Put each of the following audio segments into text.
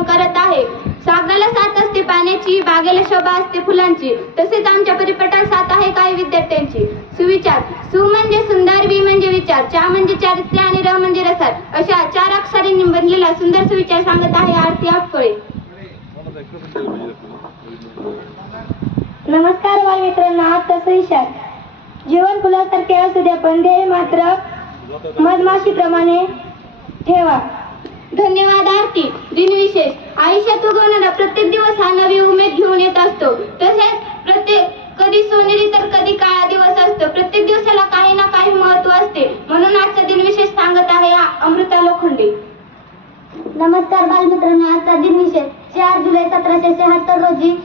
काम करत आहे. सागराला साथ असते पाण्याची, बागेला शोभा असते फुलांची, तसेच आमच्या परिपाठात साथ आहे काही विद्यार्थ्यांची. सुविचार. सु म्हणजे सुंदर, वि म्हणजे विचार, चा म्हणजे चारित्र्य आणि र म्हणजे रसाळ अशा 4 अक्षरांनी बनलेला सुंदर सुविचार सांगत आहे आरती आपफळे. नमस्कार बालमित्रांनो, आजचा सुविचार. जीवन फुलासारखे असू द्या पण ध्येय मात्र मधमाशीप्रमाणे ठेवा. धन्यवाद आरती. दिनविशेष. आयुष्यात उगवणारा प्रत्येक दिवस हा नवी उमेद घेऊन येत असतो. तसेच कधी सोनेरी तर कधी काळा दिवस असतो. प्रत्येक दिवसाला काही ना काही महत्त्व असते. म्हणून आजचा दिनविशेष सांगत आहे अमृता लोखंडे. नमस्कार बालमित्रांनो, आजचा दिनविशेष 4 जुलै 1776 रोजी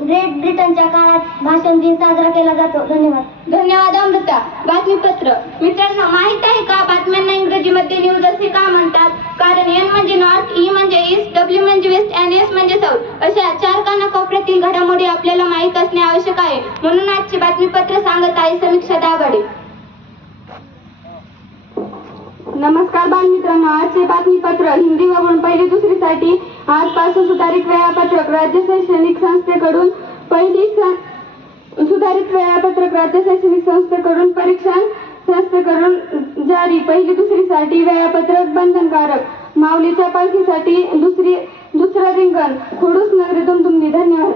ग्रेट ब्रिटनच्या काळात भाषण दिन साजरा केला जातो. धन्यवाद. धन्यवाद अमृता. बातमीपत्र. मित्रांनो, माहित आहे का बातम्यांना इंग्रजीमध्ये न्यूज असे का म्हणतात? कारण एन म्हणजे नॉर्थ, ई म्हणजे ईस्ट, डब्ल्यू म्हणजे वेस्ट आणि एस म्हणजे साऊथ अशा 4 कानाकोपऱ्यातील घडामोडी आपल्याला माहित असणे आवश्यक आहे. म्हणून आजचे बातमीपत्र सांगत आहे समीक्षा दाभाडे. नमस्कार बालमित्रांनो, आजचे बातमीपत्र हिंदी वरून 1ली 2री साठी आजपासून सुधारित वेळापत्रक राज्य शैक्षणिक संस्थेकडून परीक्षण संस्थेकडून जारी. 1ली 2री साठी वेळापत्रक बंधनकारक. माऊलीच्या पालखीसाठी दुसरं रिंगण खुडूस नगरी दुमदुमली. धन्यवाद.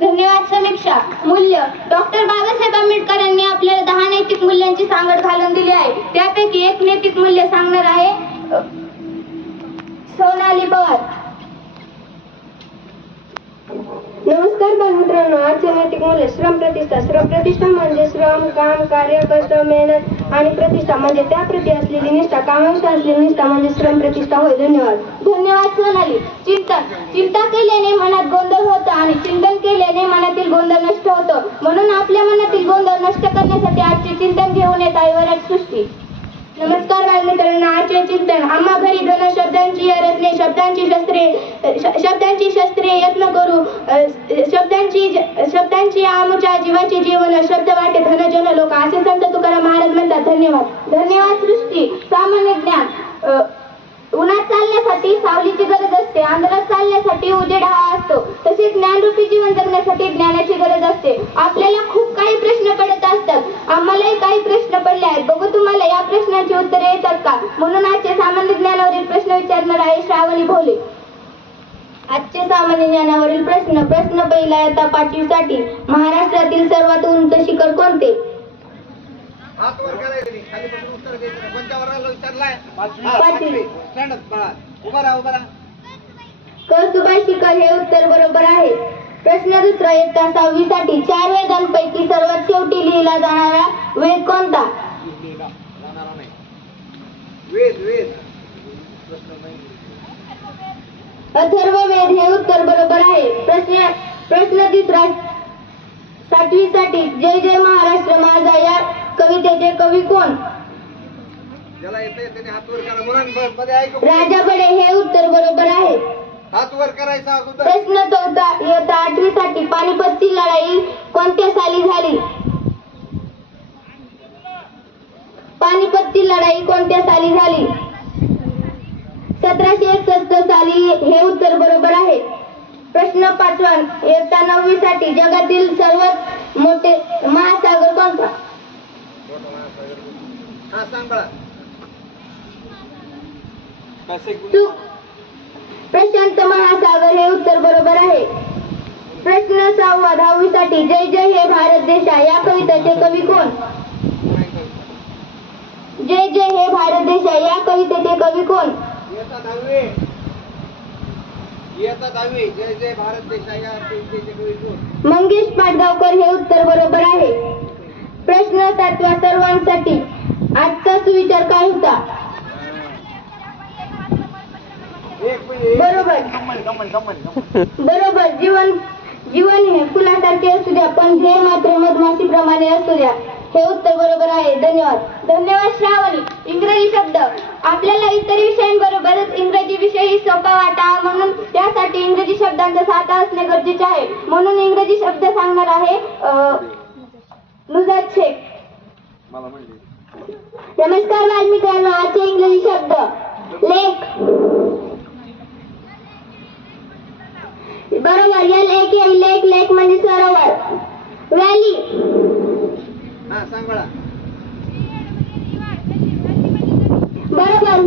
धन्यवाद समीक्षा. मूल्य. डॉक्टर बाबासाहेब आंबेडकर यांनी आपल्याला 10 नैतिक मूल्यांची सांगड घालून दिली आहे. त्यापैकी एक नैतिक मूल्य सांगणार आहे सोनाली पवार. नमस्कार बालमित्रांनो, आजचे नैतिक मूल्य. श्रम प्रतिष्ठा. श्रम प्रतिष्ठा म्हणजे श्रम, काम, कार्य, कष्ट, मेहनत आणि प्रतिष्ठा म्हणजे त्याप्रती असलेली निष्ठा. कामाविषयी असलेली निष्ठा म्हणजे श्रम प्रतिष्ठा होय. धन्यवाद. धन्यवाद सोनाली. चिंतन. चिंता केल्याने मनात गोंधळ होतो आणि चिंतन केल्याने मनातील गोंधळ नष्ट होतो. म्हणून आपल्या मनातील गोंधळ नष्ट करण्यासाठी आजचे चिंतन घेऊन येत आहे वराड सृष्टी. नमस्कार बालमित्रांनो, आजचे चिंतन. आम्हा घरी दोन शब्दांची रत्ने, शब्दांची शस्त्रे यत्न करू. शब्दांची आमच्या जीवाची जीवन, शब्द वाटे धन जन लोक असे संत तुकाराम महाराज म्हणतात. धन्यवाद. धन्यवाद सृष्टी. सामान्य ज्ञान. उन्हात चालण्यासाठी सावलीची गरज असते, अंधारात चालण्यासाठी उजेड हा असतो. तसेच ज्ञानरूपी जीवन जगण्यासाठी ज्ञानाची गरज असते. आपल्याला खूप काही प्रश्न पडत असतात. आम्हालाही काही प्रश्न पडले आहेत. बघू तुम्हाला या प्रश्नांची उत्तरे येतात का? म्हणून आजचे सामान्य ज्ञानावरील प्रश्न विचारणार आहे श्रावणी भोले. आजचे सामान्य ज्ञानावरील प्रश्न पहिला इयत्ता 5वी साठी. महाराष्ट्रातील सर्वात उंच शिखर कोणते? हात वर करायचे, खाली बसून उत्तर द्यायचं. कोणत्या वर्गाला विचारलाय? 5वी. स्टँड अप बाळा. उभा राहा. कळसुबाई शिखर हे उत्तर बरोबर आहे. प्रश्न दुसरा इयत्ता 6वी साठी. 4 वेदांपैकी सर्वात शेवटी लिहिला जाणारा वेद कोणता? वेद. अथर्ववेद हे उत्तर बरोबर आहे. प्रश्न तिसरा 7वी साठी. जय जय महाराष्ट्र माझा या कवितेचे कवी कोण? ज्याला येते त्याने हात वर करा. मुलांमध्ये ऐकू. राजा बडे हे उत्तर बरोबर आहे. हात वर करायचा अगोदर. प्रश्न चौथा इयत्ता 8वी साठी. पानिपतची लढाई कोणत्या साली झाली? पानिपतची लढाई कोणत्या साली झाली? 1761 साली हे उत्तर बरोबर आहे. प्रश्न 5वा इयत्ता 9वी साठी. जगातील सर्वात मोठे महासागर कोणता? हा सांग बाळा. प्रशांत महासागर हे उत्तर बरोबर आहे. प्रश्न 6वा 10वी साठी. जय जय हे भारत देशा या कवितेचे कवी कोण? जय जय हे भारत देशा या कवितेचे कवी कोण? इयत्ता 10वी. जय जय भारत देशा या कवितेचे कवी कोण? मंगेश पाडगावकर हे उत्तर बरोबर आहे. प्रश्न 7वा सर्वांसाठी. आजचा सुविचार काय होता? बरोबर. जीवन हे फुलासारखे असू द्या पण ध्येय मात्र मधमाशीप्रमाणे असू द्या हे उत्तर बरोबर आहे. धन्यवाद. धन्यवाद श्रावणी. इंग्रजी शब्द. आपल्याला इतर विषयांबरोबरच इंग्रजी विषयही सोपा वाटावा म्हणून त्यासाठी इंग्रजी शब्दांचा साठा असणे गरजेचे आहे. म्हणून इंग्रजी शब्द सांगणार आहे नुजात शेख. नमस्कार बालमित्रांनो, आजचे इंग्रजी शब्द. लेख, बरोबर. लेक म्हणजे सरोवर. व्हॅली. हा सांग बाळा. बरोबर.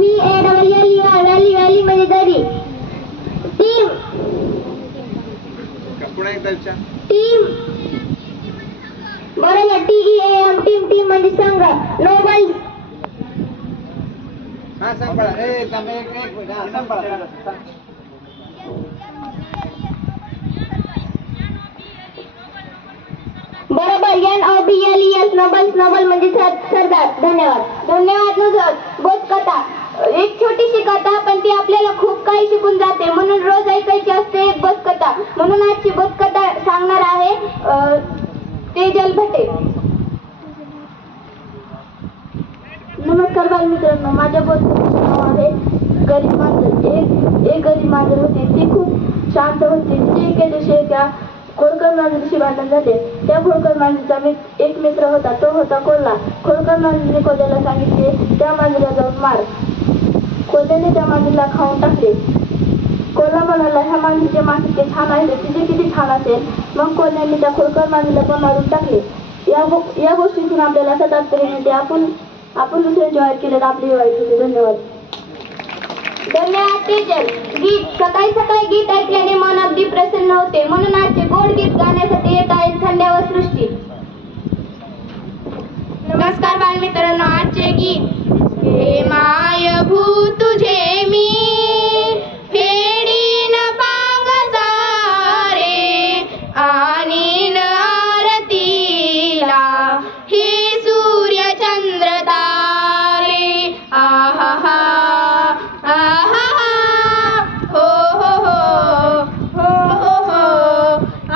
व्हॅली म्हणजे दरी. टीम. पुन्हा एकदा विचार. टीम. बरोबर. TEAM टीम म्हणजे संघ. नोबल. हा सांग बाळा. एक मिनिट. हा सांग बाळा. बरोबर. NOBLES नोबल म्हणजे सरदार. धन्यवाद सर. बोधकथा. एक छोटीशी कथा पण ती आपल्याला खूप काही शिकून जाते, म्हणून रोज ऐकायची असते एक बोधकथा. म्हणून आजची बोधकथा सांगणार आहे तेजल भटे. नमस्कार बालमित्रांनो, माझ्या बोधकथेचे नाव आहे गरीब मांजर. एक गरीब मांजर होते. ती खूप शांत होती. तिचे एके दिवशी एका खोडकर मांजरीशी भांडण झाले. त्या खोडकर मांजरीचा एक मित्र होता, तो होता कोल्हा. खोडकर मांजरीने कोल्ह्याला सांगितले त्या मांजरीला जाऊन मार. कोल्ह्याने त्या मांजरीला खाऊन टाकले. कोल्हा म्हणाला, ह्या मांजरीचे मांस इतके छान आहे, तिचे किती छान असेल. मग कोल्ह्याने त्या खोडकर मांजरीला पण मारून टाकले. या गोष्टीतून आपल्याला असं तात्पर्य मिळते, आपण दुसऱ्यांचे वाईट केले तर आपले वाईट होते. धन्यवाद. तेजल. गीत. सकाळी गीत ऐकल्याने मन अगदी प्रसन्न होते, म्हणून आजचे गोड गीत गाण्यासाठी येत आहेत संध्या व सृष्टी. नमस्कार बालमित्रांनो, आजचे गीत. हे माय भू तुझे मी फेडीन पांग सारे आणीन आरतीला हे सूर्य चंद्र तारे. आहा हा आहा हो हो हो हो हो.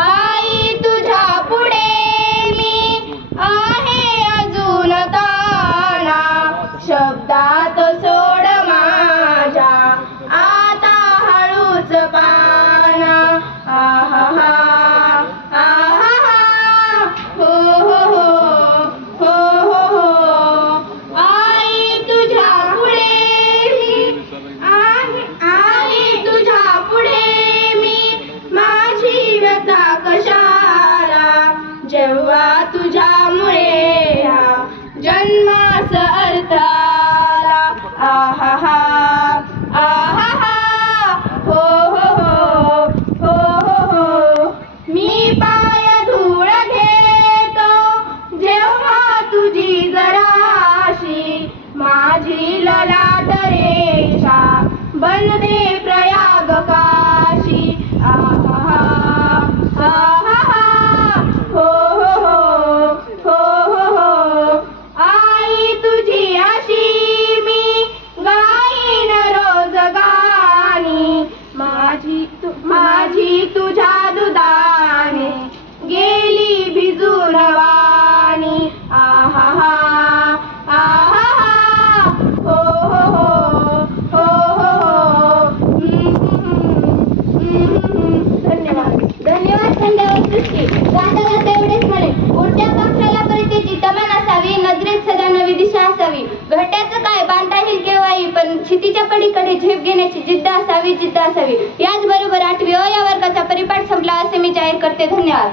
आई तुझ्या पुढे मी आहे अजून ताना, शब्दात सोड माझ्या आता हळूच पाना. आहा हा आहा हो हो हो हो हो. आई तुझ्या पुढे मी आहे तुझ्या पुढे मी माझी व्यथा कशाला, जेव्हा तुझ्यामुळे हा जन्मास अर्थ आला. आहा हा आहा हा हो हो हो हो हो. मी पाय धूळ घेतो जेव्हा तुझी जराशी माझी ललाट रेषा बनते प्रयाग काशी. आहा हा आहा हा हो हो हो हो हो. आई तुझी अशी मी गाईन रोज गाणी, माझी तुझ्या दुधाने गेली भिजून वाणी. आहा हा आहा हा हो हो हो हो हो. धन्यवाद संध्या व सृष्टी. गाता एवढेच म्हणे, उडत्या पक्षाला परितेची तमान असावी, नजरेत सदा नवी दिशा असावी. घरट्याचं काय बांधता येईल केव्हाही, पण क्षितीच्या पलीकडे झेप घेण्याची जिद्द असावी. याचबरोबर 8वी अ या वर्गाचा परिपाठ संपला असे मी जाहीर करते. धन्यवाद.